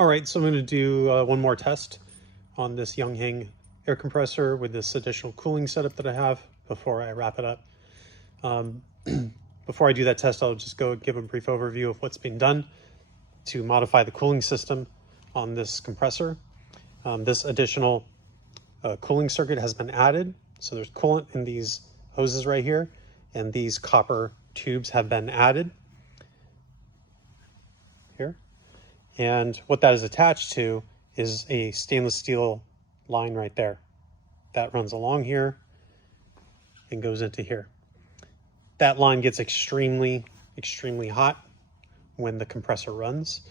All right, so I'm going to do one more test on this Yong Heng air compressor with this additional cooling setup that I have before I wrap it up. Before I do that test, I'll just go give a brief overview of what's been done to modify the cooling system on this compressor. This additional cooling circuit has been added. So there's coolant in these hoses right here, and these copper tubes have been added here. And what that is attached to is a stainless steel line right there. That runs along here and goes into here. That line gets extremely, extremely hot when the compressor runs.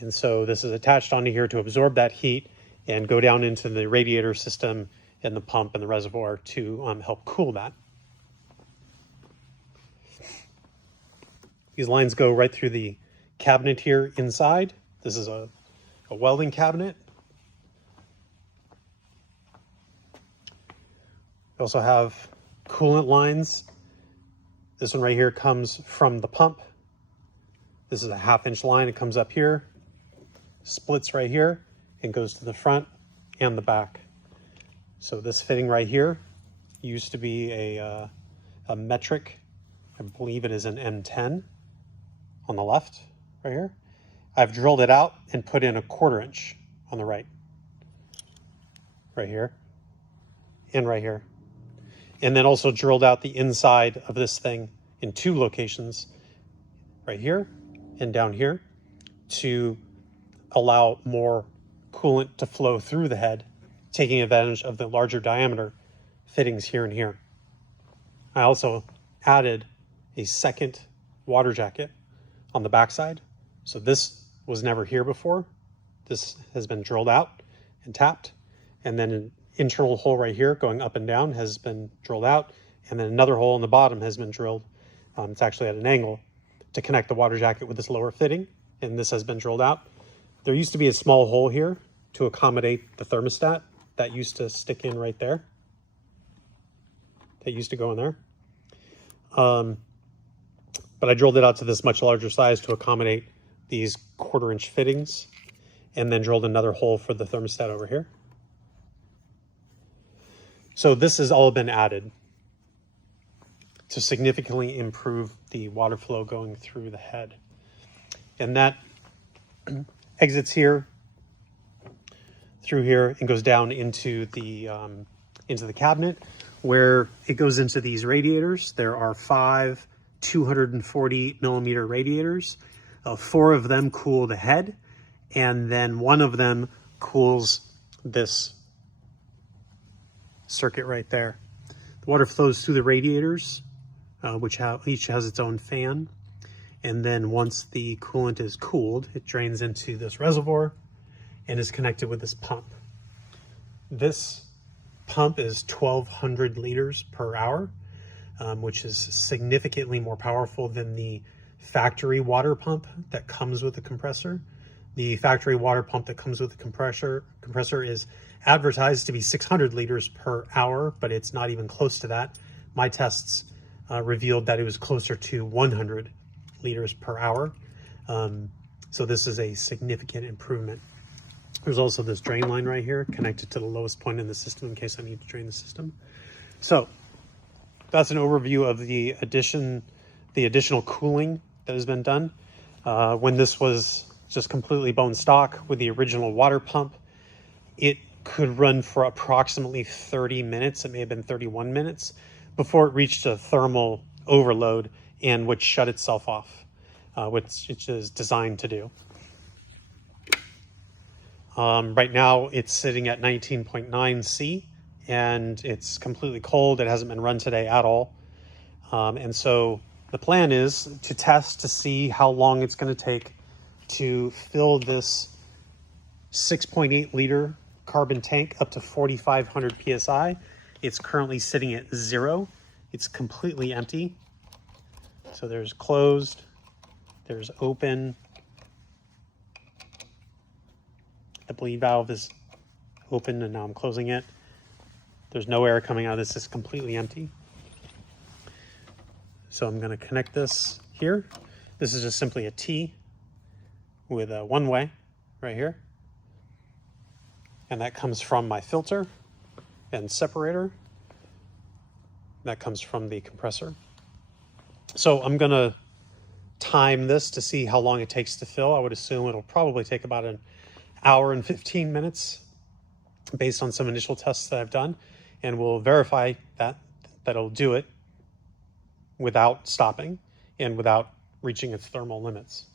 And so this is attached onto here to absorb that heat and go down into the radiator system and the pump and the reservoir to help cool that. These lines go right through the cabinet here inside. This is a welding cabinet. We also have coolant lines. This one right here comes from the pump. This is a 1/2-inch line. It comes up here, splits right here, and goes to the front and the back. So this fitting right here used to be a metric. I believe it is an M10 on the left right here. I've drilled it out and put in a 1/4 inch on the right here and right here. And then also drilled out the inside of this thing in 2 locations, right here and down here, to allow more coolant to flow through the head, taking advantage of the larger diameter fittings here and here. I also added a second water jacket on the backside. So this was never here before. This has been drilled out and tapped, and then an internal hole right here going up and down has been drilled out, and then another hole in the bottom has been drilled. It's actually at an angle to connect the water jacket with this lower fitting, and this has been drilled out. There used to be a small hole here to accommodate the thermostat that used to stick in right there. That used to go in there. But I drilled it out to this much larger size to accommodate these 1/4 inch fittings, and then drilled another hole for the thermostat over here. So this has all been added to significantly improve the water flow going through the head. And that exits here, through here, and goes down into the cabinet, where it goes into these radiators. There are 5 240 millimeter radiators. 4 of them cool the head, and then 1 of them cools this circuit right there. The water flows through the radiators, which each has its own fan. And then once the coolant is cooled, it drains into this reservoir and is connected with this pump. This pump is 1,200 liters per hour, which is significantly more powerful than the factory water pump that comes with the compressor. The factory water pump that comes with the compressor is advertised to be 600 liters per hour, but it's not even close to that. My tests revealed that it was closer to 100 liters per hour. So this is a significant improvement. There's also this drain line right here connected to the lowest point in the system in case I need to drain the system. So that's an overview of the additional cooling that has been done. When this was just completely bone stock with the original water pump, it could run for approximately 30 minutes. It may have been 31 minutes before it reached a thermal overload and would shut itself off, which it is designed to do. Right now it's sitting at 19.9 C, and it's completely cold. It hasn't been run today at all. And so the plan is to test to see how long it's going to take to fill this 6.8 liter carbon tank up to 4,500 PSI. It's currently sitting at 0. It's completely empty. So there's closed, there's open. The bleed valve is open, and now I'm closing it. There's no air coming out of this. It's completely empty. So I'm going to connect this here. This is just simply a T with a one-way right here. and that comes from my filter and separator. That comes from the compressor. So I'm gonna time this to see how long it takes to fill. I would assume it'll probably take about an hour and 15 minutes based on some initial tests that I've done, and we'll verify that it'll do it without stopping and without reaching its thermal limits.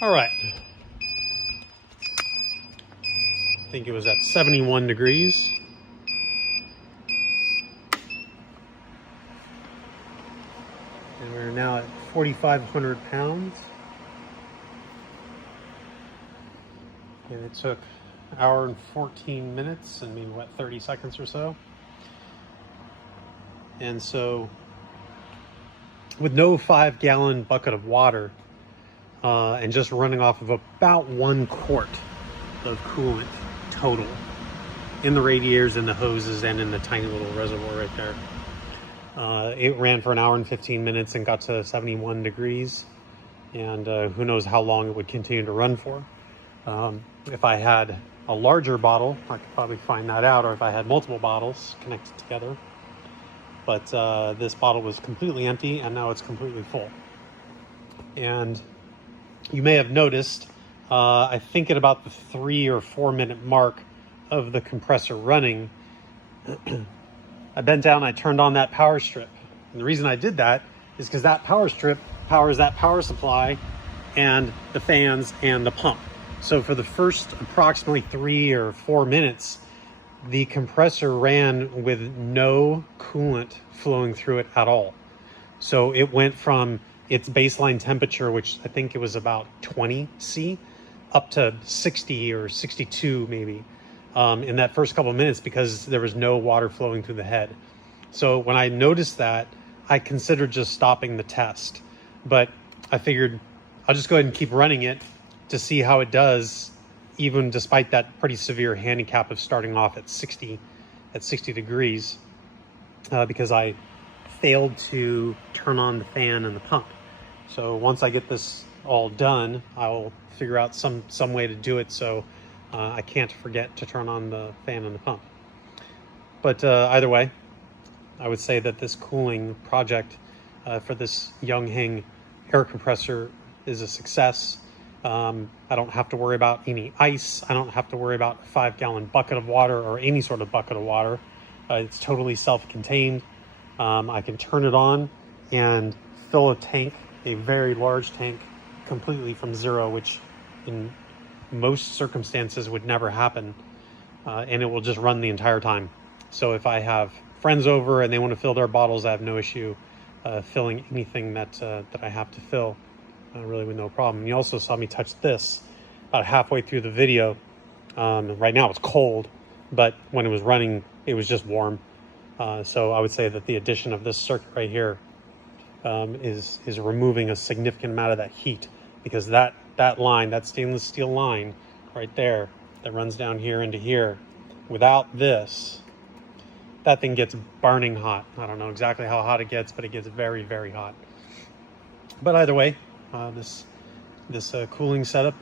All right. I think it was at 71 degrees. And we're now at 4,500 pounds. And it took an hour and 14 minutes and maybe, what, 30 seconds or so. And so with no 5-gallon bucket of water, and just running off of about 1 quart of coolant total in the radiators, in the hoses, and in the tiny little reservoir right there. It ran for an hour and 15 minutes and got to 71 degrees. And who knows how long it would continue to run for. If I had a larger bottle, I could probably find that out, or if I had multiple bottles connected together. But this bottle was completely empty, and now it's completely full. And you may have noticed, I think at about the 3 or 4 minute mark of the compressor running, I bent down and I turned on that power strip. And the reason I did that is because that power strip powers that power supply and the fans and the pump. So for the first approximately 3 or 4 minutes, the compressor ran with no coolant flowing through it at all. So it went from its baseline temperature, which I think it was about 20 C, up to 60 or 62 maybe in that first couple of minutes, because there was no water flowing through the head. So when I noticed that, I considered just stopping the test, but I figured I'll just go ahead and keep running it to see how it does, even despite that pretty severe handicap of starting off at 60 degrees, because I failed to turn on the fan and the pump. So once I get this all done, I'll figure out some way to do it so I can't forget to turn on the fan and the pump. But either way, I would say that this cooling project for this Yong Heng air compressor is a success. I don't have to worry about any ice. I don't have to worry about a 5-gallon bucket of water or any sort of bucket of water. It's totally self-contained. I can turn it on and fill a tank, a very large tank, completely from zero, which in most circumstances would never happen, and it will just run the entire time. So if I have friends over and they want to fill their bottles, I have no issue filling anything that I have to fill, really with no problem. You also saw me touch this about halfway through the video. Right now it's cold, but when it was running, it was just warm. So I would say that the addition of this circuit right here is removing a significant amount of that heat, because that line, that stainless steel line right there that runs down here into here, without this, that thing gets burning hot. I don't know exactly how hot it gets, but it gets very, very hot. But either way, this cooling setup,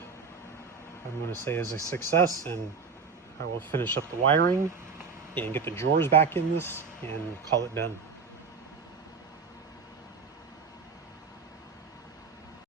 I'm going to say, is a success, and I will finish up the wiring and get the drawers back in this and call it done.